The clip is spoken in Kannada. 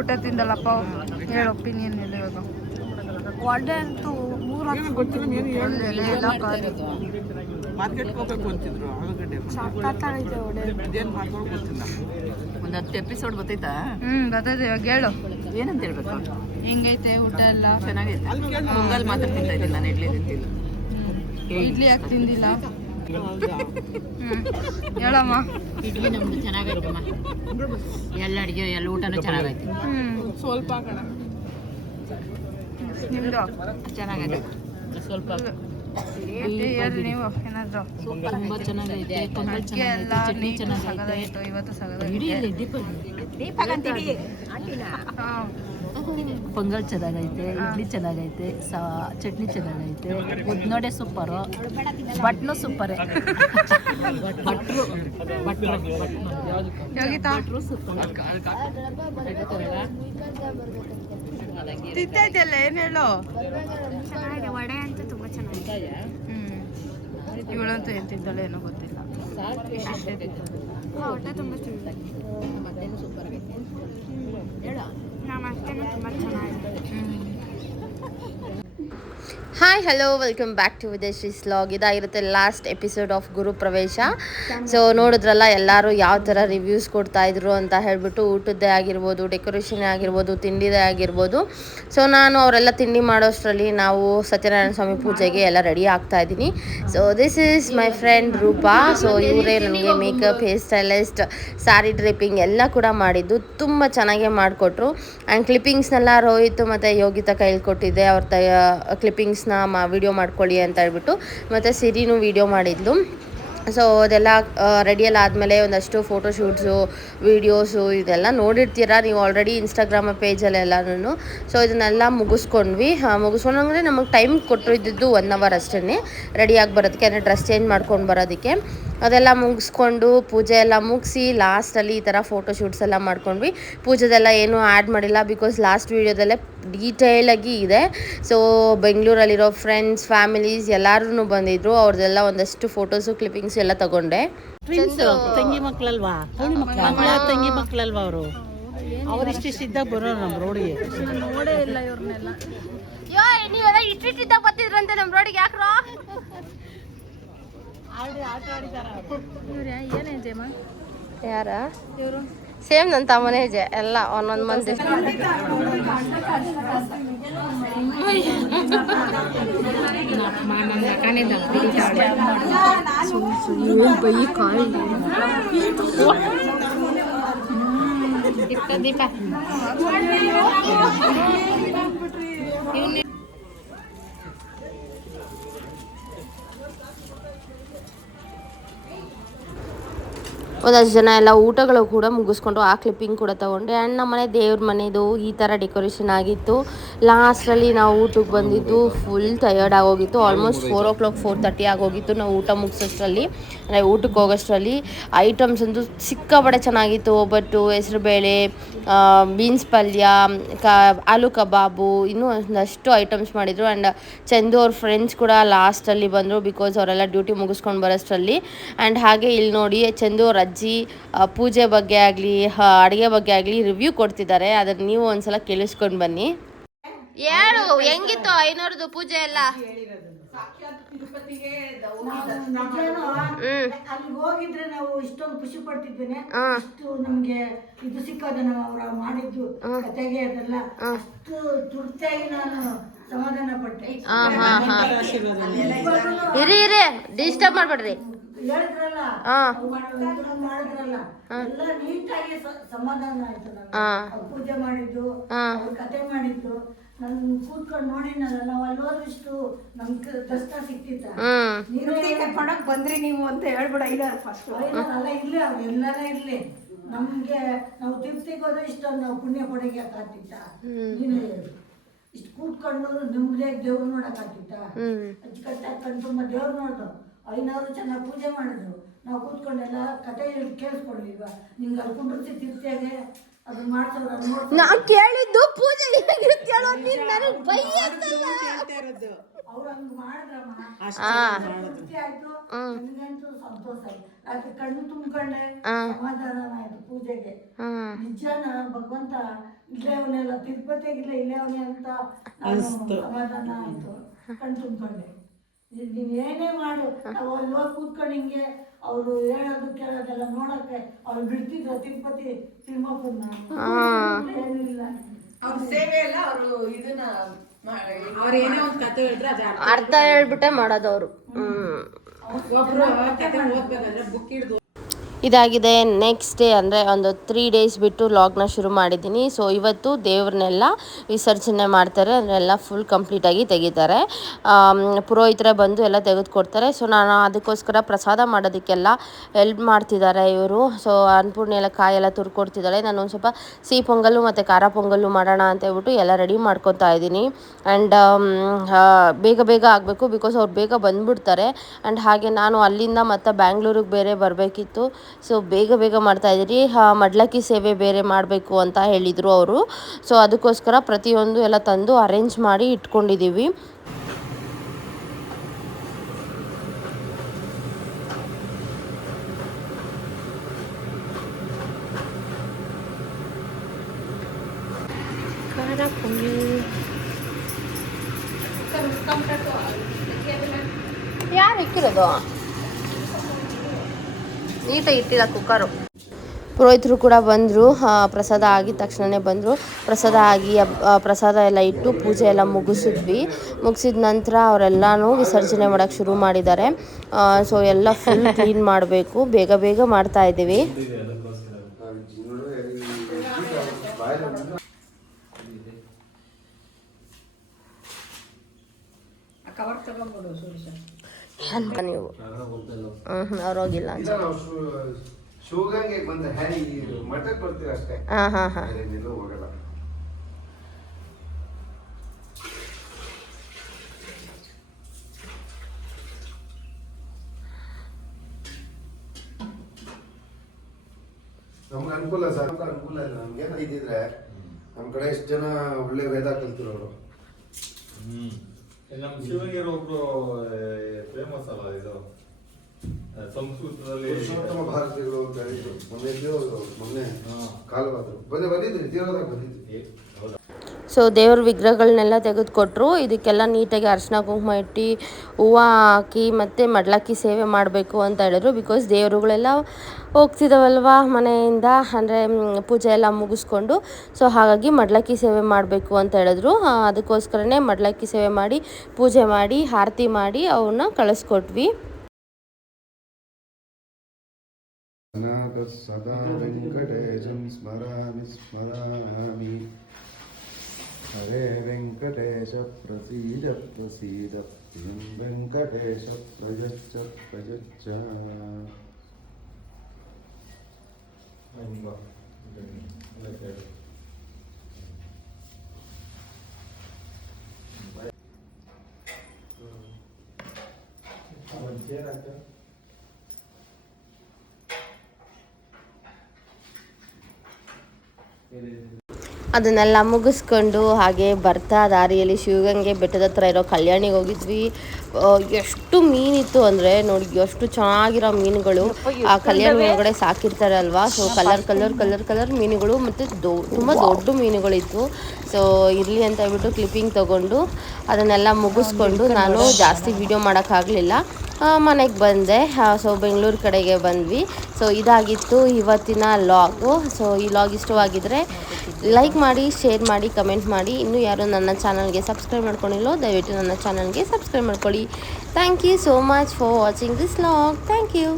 ಊಟ ತಿಂದಲ್ಲಪ್ಪ ಹೇಳು ಒಪಿನಿಯನ್ ಇಲ್ಲ ಇವಾಗ. ವಡೆ ಅಂತೂ ಮಾರ್ಕೆಟ್ಗೆ ಹೋಗ್ಬೇಕು ಅಂತಿದ್ರು ಆಲೂಗಡ್ಡೆ ಒಂದು 10 ಎಪಿಸೋಡ್ ಗೊತ್ತೈತಾ? ಬರ್ತದೆ ಇವಾಗ ಹೇಳು ಏನಂತ ಹೇಳ್ಬೇಕು. ಹೆಂಗೈತೆ ಊಟ ಎಲ್ಲ? ಚೆನ್ನಾಗೈತೆ. ಪೊಂಗಲ್ ಮಾತ್ರ ತಿಂತಾ ಇದ್ದೀನಿ ನಾನು, ಇಡ್ಲಿ ತಿಂತಿಲ್ಲ. ಇಡ್ಲಿ ಯಾಕೆ ತಿಂದಿಲ್ಲ? ಹೇಳಮ್ಮ. ಇಡ್ಲಿ ನಮ್ದು ಚೆನ್ನಾಗೈತಮ್ಮ, ಎಲ್ಲ ಅಡುಗೆ ಎಲ್ಲ ಊಟನೂ ಚೆನ್ನಾಗೈತೆ. ಸ್ವಲ್ಪ ನಿಮ್ದು ಚೆನ್ನಾಗೈತೆ ಸ್ವಲ್ಪ ಹೇಳಿ ನೀವು ಏನಾದ್ರು. ತುಂಬ ಚೆನ್ನಾಗೈತೆ, ಪೊಂಗಲ್ ಚೆನ್ನಾಗೈತೆ, ಚಟ್ನಿ ಚೆನ್ನಾಗೈತೆ. ಇವತ್ತು ಪೊಂಗಲ್ ಚೆನ್ನಾಗೈತೆ, ಇಡ್ಲಿ ಚೆನ್ನಾಗೈತೆ, ಚಟ್ನಿ ಚೆನ್ನಾಗೈತೆ, ಉದ್ನೋಡೆ ಸೂಪರು, ಬಟ್ನು ಸೂಪರೇ. ಯೋಗಿತಾ ತಿಂತೈತಲ್ಲ ಏನು ಹೇಳು. ವಡೆ ಅಂತೂ ತುಂಬ ಚೆನ್ನಾಗಿದೆ. ಇವಳಂತೂ ಏನು ತಿಂತಾಳೆ ಏನೋ ಗೊತ್ತಿಲ್ಲ. ಹೊಟ್ಟೆ ತುಂಬ ಮತ್ತೇನು ಸೂಪರ್ ಆಗೈತೆ ಹೇಳು. ನಮ್ಮ ಅಷ್ಟೇನು ತುಂಬ ಚೆನ್ನಾಗಿದೆ. Hi hello welcome back to Videshis vlog. ಇದಾಗಿರುತ್ತೆ last episode of Guru Pravesha. So ನೋಡಿದ್ರಲ್ಲ ಎಲ್ಲರೂ ಯಾವ ಥರ ರಿವ್ಯೂಸ್ ಕೊಡ್ತಾಯಿದ್ರು ಅಂತ ಹೇಳಿಬಿಟ್ಟು, ಊಟದ್ದೇ ಆಗಿರ್ಬೋದು, ಡೆಕೋರೇಷನ್ ಆಗಿರ್ಬೋದು, ತಿಂಡಿದೇ ಆಗಿರ್ಬೋದು. ಸೊ ನಾನು ಅವರೆಲ್ಲ ತಿಂಡಿ ಮಾಡೋಷ್ಟರಲ್ಲಿ ನಾವು ಸತ್ಯನಾರಾಯಣ ಸ್ವಾಮಿ ಪೂಜೆಗೆ ಎಲ್ಲ ರೆಡಿ ಆಗ್ತಾಯಿದ್ದೀನಿ. So this is my friend Roopa. So ಇವರೇ ನನಗೆ makeup, hair stylist, sari draping ಎಲ್ಲ ಕೂಡ ಮಾಡಿದ್ದು. ತುಂಬ ಚೆನ್ನಾಗೇ ಮಾಡಿಕೊಟ್ರು. ಆ್ಯಂಡ್ ಕ್ಲಿಪ್ಪಿಂಗ್ಸ್ನೆಲ್ಲ ರೋಹಿತ್ ಮತ್ತು ಯೋಗಿತಾ ಕೈಲಿ ಕೊಟ್ಟಿದ್ದೆ. ಅವ್ರ ಕ್ಲಿಪ್ಪಿಂಗ್ಸ್ನ ವಿಡಿಯೋ ಮಾಡ್ಕೊಳ್ಳಿ ಅಂತ ಹೇಳ್ಬಿಟ್ಟು, ಮತ್ತು ಸಿರಿನೂ ವಿಡಿಯೋ ಮಾಡಿದ್ಲು. ಸೊ ಅದೆಲ್ಲ ರೆಡಿಯೆಲ್ಲ ಆದಮೇಲೆ ಒಂದಷ್ಟು ಫೋಟೋಶೂಟ್ಸು, ವೀಡಿಯೋಸು ಇದೆಲ್ಲ ನೋಡಿರ್ತೀರ ನೀವು ಆಲ್ರೆಡಿ ಇನ್ಸ್ಟಾಗ್ರಾಮ್ ಪೇಜಲ್ಲೆಲ್ಲನೂ. ಸೊ ಇದನ್ನೆಲ್ಲ ಮುಗಿಸ್ಕೊಂಡ್ವಿ. ಮುಗಿಸ್ಕೊಂಡ್ರೆ ನಮಗೆ ಟೈಮ್ ಕೊಟ್ಟರು ಇದ್ದಿದ್ದು 1 hour ಅಷ್ಟೇ ರೆಡಿಯಾಗಿ ಬರೋದಕ್ಕೆ, ಅಂದರೆ ಡ್ರೆಸ್ ಚೇಂಜ್ ಮಾಡ್ಕೊಂಡು ಬರೋದಕ್ಕೆ. ಅದೆಲ್ಲ ಮುಗಿಸ್ಕೊಂಡು ಪೂಜೆ ಎಲ್ಲ ಮುಗಿಸಿ ಲಾಸ್ಟಲ್ಲಿ ಈ ಥರ ಫೋಟೋಶೂಟ್ಸ್ ಎಲ್ಲ ಮಾಡ್ಕೊಂಡ್ವಿ. ಪೂಜೆದೆಲ್ಲ ಏನೂ ಆ್ಯಡ್ ಮಾಡಿಲ್ಲ, ಬಿಕಾಸ್ ಲಾಸ್ಟ್ ವೀಡಿಯೋದಲ್ಲೇ ಡೀಟೇಲಾಗಿ ಇದೆ. ಸೊ ಬೆಂಗಳೂರಲ್ಲಿರೋ ಫ್ರೆಂಡ್ಸ್, ಫ್ಯಾಮಿಲೀಸ್ ಎಲ್ಲರೂ ಬಂದಿದ್ದರು. ಅವ್ರದ್ದೆಲ್ಲ ಒಂದಷ್ಟು ಫೋಟೋಸು, ಕ್ಲಿಪ್ಪಿಂಗ್ಸು ಎಲ್ಲ ತಗೊಂಡೆ. ತಂಗಿ ಮಕ್ಕಳಲ್ವಾ, ತಂಗಿ ಮಕ್ಕಳಲ್ವಾ ಅವರು, ಅವರಿಷ್ಟಿಷ್ಟು ಇದ್ದಾಗ ಬರೋರು ನಮ್ಮ ರೋಡಿಗೆ. ನೋಡೇ ಇಲ್ಲ ಇವ್ರನ್ನೆಲ್ಲ. ನೀವೆಲ್ಲ ಇಟ್ಟಿದ್ದಾಗ ಬರ್ತಿದ್ರಂತೆ ನಮ್ಮ ರೋಡಿಗೆ, ಯಾಕ್ರೋ? ಯಾರ ಇವರು ಸೇಮ್ ನನ್ನ ತಮ್ಮನೇ ಇದೆ, ಎಲ್ಲ ಒಂದೊಂದು ಮಂದಿ. ದೀಪ ಒಂದಷ್ಟು ಜನ ಎಲ್ಲ ಊಟಗಳು ಕೂಡ ಮುಗಿಸ್ಕೊಂಡು ಆ ಕ್ಲಿಪ್ಪಿಂಗ್ ಕೂಡ ತೊಗೊಂಡೆ. ಆ್ಯಂಡ್ ನಮ್ಮನೆ ದೇವ್ರ ಮನೆದು ಈ ಥರ ಡೆಕೋರೇಷನ್ ಆಗಿತ್ತು. ಲಾಸ್ಟಲ್ಲಿ ನಾವು ಊಟಕ್ಕೆ ಬಂದಿದ್ದು ಫುಲ್ ಟಯರ್ಡ್ ಆಗೋಗಿತ್ತು. ಆಲ್ಮೋಸ್ಟ್ 4 o'clock 4:30 ಆಗೋಗಿತ್ತು ನಾವು ಊಟ ಮುಗಿಸೋಷ್ಟರಲ್ಲಿ, ಅಂದರೆ ಊಟಕ್ಕೆ ಹೋಗೋಷ್ಟರಲ್ಲಿ. ಐಟಮ್ಸ್ ಅಂತೂ ಸಿಕ್ಕಾಪಟ್ಟೆ ಚೆನ್ನಾಗಿತ್ತು. ಒಬ್ಬಟ್ಟು, ಹೆಸರುಬೇಳೆ, ಬೀನ್ಸ್ ಪಲ್ಯ, ಆಲೂ ಕಬಾಬು, ಇನ್ನೂ ಒಂದಷ್ಟು ಐಟಮ್ಸ್ ಮಾಡಿದರು. ಆ್ಯಂಡ್ ಚಂದು ಅವ್ರ ಫ್ರೆಂಡ್ಸ್ ಕೂಡ ಲಾಸ್ಟಲ್ಲಿ ಬಂದರು, ಬಿಕಾಸ್ ಅವರೆಲ್ಲ ಡ್ಯೂಟಿ ಮುಗಿಸ್ಕೊಂಡು ಬರೋಷ್ಟರಲ್ಲಿ. ಆ್ಯಂಡ್ ಹಾಗೆ ಇಲ್ಲಿ ನೋಡಿ ಚಂದು ಅವ್ರ ಅಜ್ಜಿ ಪೂಜೆ ಬಗ್ಗೆ ಆಗಲಿ, ಅಡುಗೆ ಬಗ್ಗೆ ಆಗಲಿ ರಿವ್ಯೂ ಕೊಡ್ತಿದ್ದಾರೆ. ಅದನ್ನು ನೀವು ಒಂದ್ಸಲ ಕೇಳಿಸ್ಕೊಂಡು ಬನ್ನಿ. ಹೇಳು ಹೆಂಗಿತ್ತು ಐನೂರದು ಪೂಜೆ ಎಲ್ಲ? ಅಲ್ಲಿ ಹೋಗಿದ್ರೆ ನಾವು ಇಷ್ಟೊಂದು ಖುಷಿ ಪಡ್ತಿದ್ದೇನೆ. ಅಷ್ಟು ನಮ್ಗೆ ಇದು ಸಿಕ್ಕೋದ ನಾವು ಅವ್ರ ಮಾಡಿದ್ದು ಕತೆಗೆ ಅದೆಲ್ಲ ಅಷ್ಟು ತೃಪ್ತಿಯಾಗಿ ನಾನು ಸಮಾಧಾನ ಪಟ್ಟೆ. ಇರಿ ಡಿಸ್ಟರ್ಬ್ ಮಾಡ್ಬೇಡ್ರಿ. ಹೇಳಿದ್ರಲ್ಲ ಮಾಡಿದ್ರಲ್ಲ ಎಲ್ಲ ನೀಟಾಗಿ ಸಮಾಧಾನ ಆಯ್ತು. ನಾನು ಪೂಜೆ ಮಾಡಿದ್ದು, ಕತೆ ಮಾಡಿದ್ದು, ನನ್ ಕೂತ್ಕೊಂಡು ನೋಡಿನಲ್ಲ. ನಾವು ಅಲ್ಲಿ ಹೋದಷ್ಟು ನಮ್ಗೆ ದರ್ಶನ ಸಿಕ್ತಿತ್ತ. ಕರ್ಕೊಂಡೋಗಿ ಬಂದ್ರಿ ನೀವು ಅಂತ ಹೇಳ್ಬಿಡ. ಅಲ್ಲ ಇರ್ಲಿ, ಅವ್ರು ಎಲ್ಲಾರೇ ಇರ್ಲಿ, ನಮ್ಗೆ ನಾವು ತಿರುಪ್ತಿಗೆ ಹೋದ್ರೆ ಇಷ್ಟೊಂದು ನಾವು ಪುಣ್ಯ ಪಡೆಗೆ ಆಗ್ತಿತ್ತ. ನೀನು ಇಷ್ಟು ಕೂತ್ಕೊಂಡು ನಿಮ್ದೇ ದೇವ್ರು ನೋಡಕ್ ಆಗ್ತಿತ್ತ. ಅಚ್ಚುಕಟ್ಟಾಗಿ ಕಣ್ ತುಂಬ ದೇವ್ರು ನೋಡ್ದು, ಐನವರು ಚೆನ್ನಾಗಿ ಪೂಜೆ ಮಾಡಿದ್ರು. ನಾವು ಕೂತ್ಕೊಂಡೆಲ್ಲ ಕತೆ ಕೇಳಿಸ್ಕೊಡ್ಲಿಲ್ವಾ? ನಿಮ್ಗೆ ಅಲ್ಲಿ ಕುಂಡ್ರಿಸಿ ತಿರ್ತಿಯಾಗೆ ಅದನ್ನ ಮಾಡ್ಸೋರು ನಾವು ಕೇಳಿದ್ದು ಪೂಜೆ ಅವ್ರು ಹಂಗ್ ಮಾಡಿದ್ರಮ್ಮ, ತೃಪ್ತಿ ಆಯ್ತು. ನನಗಂತೂ ಸಂತೋಷ ಆಯ್ತು. ಅದು ಕಣ್ಣು ತುಂಬಿಕೊಂಡೆ ಸಮಾಧಾನ ಆಯ್ತು ಪೂಜೆಗೆ. ನಿಜಾನ ಭಗವಂತ ಇಲ್ಲೇ ಅವನೆಲ್ಲ ತಿರುಪತಿಗಿಲ್ಲ ಇಲ್ಲೇ ಅವನೇ ಅಂತ ನಾನು ಸಮಾಧಾನ ಆಯ್ತು. ಕಣ್ಣು ತುಂಬಿಕೊಂಡೆ. ನೀನು ಏನೇ ಮಾಡು, ನಾವು ಅಲ್ಲಿ ಹೋಗಿ ಕೂತ್ಕೊಂಡು ಹಿಂಗೆ ಅವರು ಹೇಳೋದು ಕೇಳೋದೆಲ್ಲ ನೋಡಕ್ಕೆ ಅವ್ರು ಬಿಡ್ತಿದ್ರು ತಿರುಪತಿ ತಿಮ್ಮಪ್ಪನ. ಏನಿಲ್ಲ ಅವ್ರ ಸೇವೆ ಎಲ್ಲ ಅವರು ಇದನ್ನ ಅವ್ರು ಏನೇ ಒಂದು ಕತೆ ಹೇಳಿದ್ರೆ ಅದು ಅರ್ಥ ಹೇಳ್ಬಿಟ್ಟೆ ಮಾಡೋದವ್ರು. ಒಬ್ರು ಕತೆ ಓದ್ಬೇಕಾದ್ರೆ ಬುಕ್ ಹಿಡಿದು ಇದಾಗಿದೆ. ನೆಕ್ಸ್ಟ್ ಡೇ ಅಂದರೆ ಒಂದು 3 days ಬಿಟ್ಟು ಲಾಗ್ನ ಶುರು ಮಾಡಿದ್ದೀನಿ. ಸೊ ಇವತ್ತು ದೇವ್ರನ್ನೆಲ್ಲ ವಿಸರ್ಜನೆ ಮಾಡ್ತಾರೆ, ಅದನ್ನೆಲ್ಲ ಫುಲ್ ಕಂಪ್ಲೀಟಾಗಿ ತೆಗಿತಾರೆ. ಪುರೋಹಿತರೆ ಬಂದು ಎಲ್ಲ ತೆಗೆದುಕೊಡ್ತಾರೆ. ಸೊ ನಾನು ಅದಕ್ಕೋಸ್ಕರ ಪ್ರಸಾದ ಮಾಡೋದಕ್ಕೆಲ್ಲ ಹೆಲ್ಪ್ ಮಾಡ್ತಿದ್ದಾರೆ ಇವರು. ಸೊ ಅನ್ನಪೂರ್ಣಿ ಎಲ್ಲ ಕಾಯೆಲ್ಲ ತುರ್ಕೊಡ್ತಿದ್ದಾಳೆ. ನಾನು ಒಂದು ಸ್ವಲ್ಪ ಸಿಹಿ ಪೊಂಗಲ್ಲು ಮತ್ತು ಖಾರ ಪೊಂಗಲ್ಲು ಮಾಡೋಣ ಅಂತ ಹೇಳ್ಬಿಟ್ಟು ಎಲ್ಲ ರೆಡಿ ಮಾಡ್ಕೊತಾ ಇದ್ದೀನಿ. ಆ್ಯಂಡ್ ಬೇಗ ಬೇಗ ಆಗಬೇಕು, ಬಿಕಾಸ್ ಅವ್ರು ಬೇಗ ಬಂದುಬಿಡ್ತಾರೆ. ಆ್ಯಂಡ್ ಹಾಗೆ ನಾನು ಅಲ್ಲಿಂದ ಮತ್ತು ಬ್ಯಾಂಗ್ಳೂರಿಗೆ ಬೇರೆ ಬರಬೇಕಿತ್ತು. ಸೊ ಬೇಗ ಬೇಗ ಮಾಡ್ತಾಯಿದ್ದೀರಿ. ಮಡ್ಲಕ್ಕಿ ಸೇವೆ ಬೇರೆ ಮಾಡಬೇಕು ಅಂತ ಹೇಳಿದರು ಅವರು. ಸೊ ಅದಕ್ಕೋಸ್ಕರ ಪ್ರತಿಯೊಂದು ಎಲ್ಲ ತಂದು ಅರೇಂಜ್ ಮಾಡಿ ಇಟ್ಕೊಂಡಿದ್ದೀವಿ. ಯಾರು ಇಕ್ಕಿರೋದು ನೀಟಾಗಿ ಇಟ್ಟಿಲ್ಲ ಕುಕ್ಕರು. ಪುರೋಹಿತರು ಕೂಡ ಬಂದರು. ಪ್ರಸಾದ ಆಗಿದ ತಕ್ಷಣವೇ ಬಂದರು. ಪ್ರಸಾದ ಆಗಿ ಪ್ರಸಾದ ಎಲ್ಲ ಇಟ್ಟು ಪೂಜೆ ಎಲ್ಲ ಮುಗಿಸಿದ ನಂತರ ಅವರೆಲ್ಲನೂ ವಿಸರ್ಜನೆ ಮಾಡೋಕ್ಕೆ ಶುರು ಮಾಡಿದ್ದಾರೆ. ಸೊ ಎಲ್ಲ ಫುಲ್ ಕ್ಲೀನ್ ಮಾಡಬೇಕು, ಬೇಗ ಬೇಗ ಮಾಡ್ತಾ ಇದ್ದೀವಿ. ಅಂತ ನೀವು ಅವ್ರು ಹೋಗಿಲ್ಲ ಅಂತ. ಹಾಂ ಹಾಂ ಹಾಂ ನಮ್ಗೆ ಅನುಕೂಲ ಸರ್, ಅನುಕೂಲ ಇಲ್ಲ. ನಮ್ಗೆ ಇದ್ದಿದ್ರೆ ನಮ್ಮ ಕಡೆ ಎಷ್ಟು ಜನ ಒಳ್ಳೆ ವೇದ ಕಲ್ತಿರೋರು. ನಮ್ಮ ಶಿವಗಿರಿ ಒಬ್ರು ಫೇಮಸ್ ಅಲ್ಲ ಇದು ಸಂಸ್ಕೃತದಲ್ಲಿ ಪುರುಷೋತ್ತಮ ಭಾರತೀಯರು ಅಂತ ಹೇಳಿದ್ರು. ಮೊನ್ನೆ ಕಾಲವಾದ್ರು ಬಂದಿದ್ರಿ ತೀರೋದಾಗ ಬಂದಿದ್ರಿ. ಸೊ ದೇವ್ರ ವಿಗ್ರಹಗಳನ್ನೆಲ್ಲ ತೆಗೆದುಕೊಟ್ರು. ಇದಕ್ಕೆಲ್ಲ ನೀಟಾಗಿ ಅರಿಶಿನ ಕುಂಕುಮ ಇಟ್ಟು ಹೂವು ಹಾಕಿ ಮತ್ತು ಮಡ್ಲಕ್ಕಿ ಸೇವೆ ಮಾಡಬೇಕು ಅಂತ ಹೇಳಿದ್ರು. ಬಿಕಾಸ್ ದೇವರುಗಳೆಲ್ಲ ಹೋಗ್ತಿದ್ದಾವಲ್ವ ಮನೆಯಿಂದ, ಅಂದರೆ ಪೂಜೆ ಎಲ್ಲ ಮುಗಿಸ್ಕೊಂಡು. ಸೊ ಹಾಗಾಗಿ ಮಡ್ಲಕ್ಕಿ ಸೇವೆ ಮಾಡಬೇಕು ಅಂತ ಹೇಳಿದ್ರು. ಅದಕ್ಕೋಸ್ಕರನೇ ಮಡ್ಲಕ್ಕಿ ಸೇವೆ ಮಾಡಿ ಪೂಜೆ ಮಾಡಿ ಆರತಿ ಮಾಡಿ ಅವನ್ನ ಕಳಿಸ್ಕೊಟ್ವಿ. ಸದಾ ವೆಂಕಟೇಶಂ ಸ್ಮರಾಮಿ ಸ್ಮರಾಮಿ ಹರೇ ವೆಂಕಟೇಶ ಪ್ರಸೀದ ಪ್ರಸೀದ ವೆಂಕಟೇಶ ಪ್ರಜಚ್ಚ ಪ್ರಜಚ್ಚ. ಅದನ್ನೆಲ್ಲ ಮುಗಿಸ್ಕೊಂಡು ಹಾಗೆ ಬರ್ತಾ ದಾರಿಯಲ್ಲಿ ಶಿವಗಂಗೆ ಬೆಟ್ಟದ ಹತ್ರ ಇರೋ ಕಲ್ಯಾಣಿಗೆ ಹೋಗಿದ್ವಿ. ಎಷ್ಟು ಮೀನಿತ್ತು ಅಂದರೆ ನೋಡಿ, ಎಷ್ಟು ಚೆನ್ನಾಗಿರೋ ಮೀನುಗಳು ಆ ಕಲ್ಯಾಣ ಒಳಗಡೆ ಸಾಕಿರ್ತಾರೆ ಅಲ್ವಾ. ಸೊ ಕಲರ್ ಮೀನುಗಳು ಮತ್ತು ತುಂಬ ದೊಡ್ಡ ಮೀನುಗಳಿತ್ತು. ಸೊ ಇರಲಿ ಅಂತ ಹೇಳ್ಬಿಟ್ಟು ಕ್ಲಿಪ್ಪಿಂಗ್ ತೊಗೊಂಡು ಅದನ್ನೆಲ್ಲ ಮುಗಿಸ್ಕೊಂಡು ನಾನು ಜಾಸ್ತಿ ವೀಡಿಯೋ ಮಾಡೋಕ್ಕಾಗಲಿಲ್ಲ, ಮನೆಗೆ ಬಂದೆ. ಸೊ ಬೆಂಗಳೂರು ಕಡೆಗೆ ಬಂದ್ವಿ. ಸೊ ಇದಾಗಿತ್ತು ಇವತ್ತಿನ ಲಾಗು. ಸೊ ಈ ಲಾಗ್ ಇಷ್ಟವಾಗಿದ್ದರೆ ಲೈಕ್ ಮಾಡಿ, ಶೇರ್ ಮಾಡಿ, ಕಮೆಂಟ್ ಮಾಡಿ. ಇನ್ನೂ ಯಾರು ನನ್ನ ಚಾನಲ್ಗೆ ಸಬ್ಸ್ಕ್ರೈಬ್ ಮಾಡ್ಕೊಂಡಿಲ್ಲೋ ದಯವಿಟ್ಟು ನನ್ನ ಚಾನಲ್ಗೆ ಸಬ್ಸ್ಕ್ರೈಬ್ ಮಾಡ್ಕೊಳ್ಳಿ. Thank you so much for watching this log. Thank you.